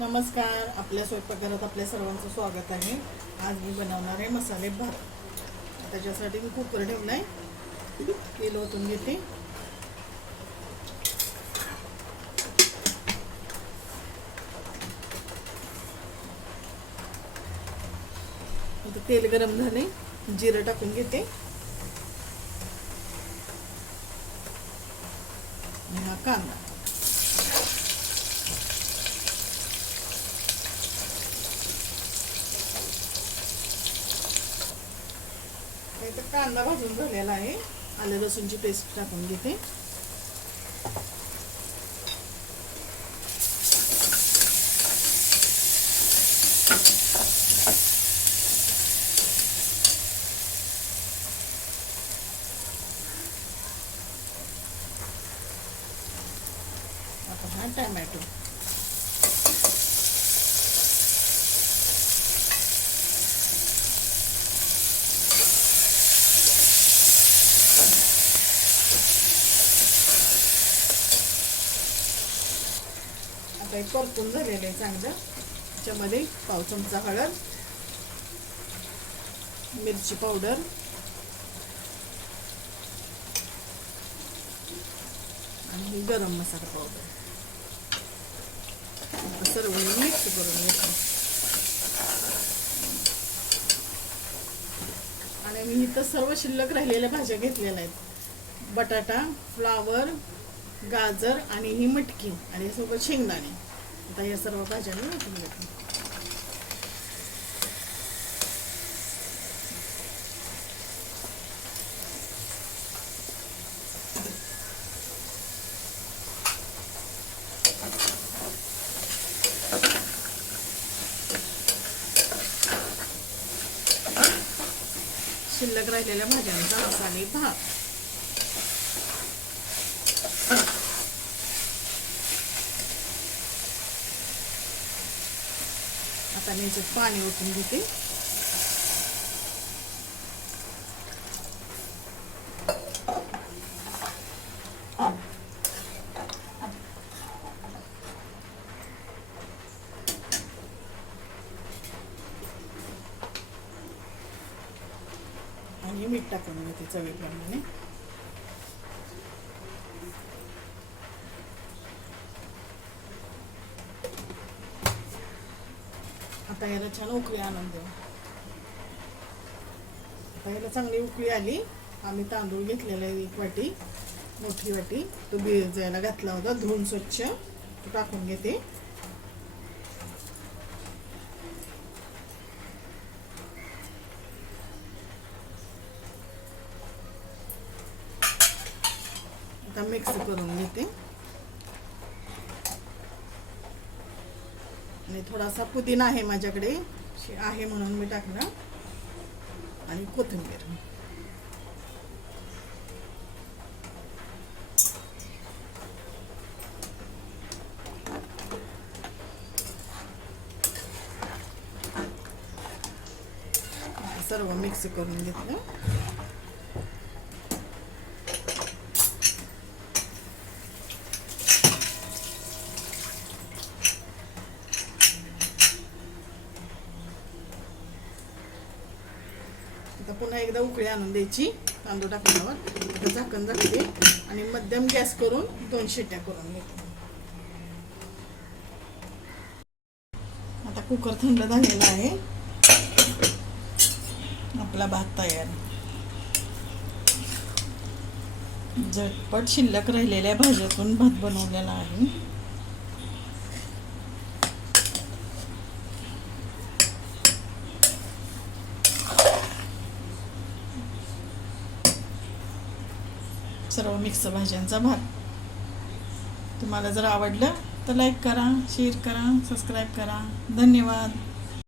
नमस्कार. आपल्या स्वयंपाकघरात आपल्या सर्वांचं स्वागत आहे. आज मी बनवणार आहे मसाले भात. त्याच्यासाठी मी कुकर ठेवला आहे तेल ओतून घेते. आता तेल गरम झाले जिरं टाकून घेते. हा कांदा. इथं कांदा भाजून झालेला आहे. आलं लसूणची पेस्ट टाकून घेते. आता हा टॅमॅटो आता एक परतून झालेलं आहे चांगलं. त्याच्यामध्ये पाव चमचा हळद मिरची पावडर आणि गरम मसाला पावडर. सर्व मिक्स करून घेतो आणि मी इथं सर्व शिल्लक राहिलेल्या भाज्या घेतलेल्या आहेत. बटाटा फ्लावर गाजर आणि ही मटकी आणि सोबत शेंगदाणे. आता या सर्व भाज्या मी वाटून घेते शिल्लक राहिलेल्या भाज्यांचा मसाले भात. आता मी याच्यात पाणी ओतून घेते. आणि मीठ टाकून घेते चवीप्रमाणे. आता याला छान उकळी आणून देऊ. आता याला चांगली उकळी आली. आम्ही तांदूळ घेतलेला आहे एक वाटी मोठी वाटी. तो भिजायला घातला होता. धुवून स्वच्छ तो टाकून घेते. आता मिक्स करून घेते. आणि थोडासा पुदिना आहे माझ्याकडे आहे म्हणून मी टाकणार आणि कोथिंबीर. सर्व मिक्स करून घेतलं. आता पुन्हा एकदा उकळी आणून द्यायची तांदूळ टाकल्यावर. आता झाकण झाकते आणि मध्यम गॅस करून दोन शिट्ट्या करून घेते आता कुकर थंड झालेला आहे. आपला भात तयार. झटपट शिल्लक राहिलेल्या भाज्यातून भात बनवलेला आहे. सर्व मिक्स भाज्यांचा भात. तुम्हाला जर आवडलं तर लाईक करा शेअर करा सबस्क्राईब करा. धन्यवाद.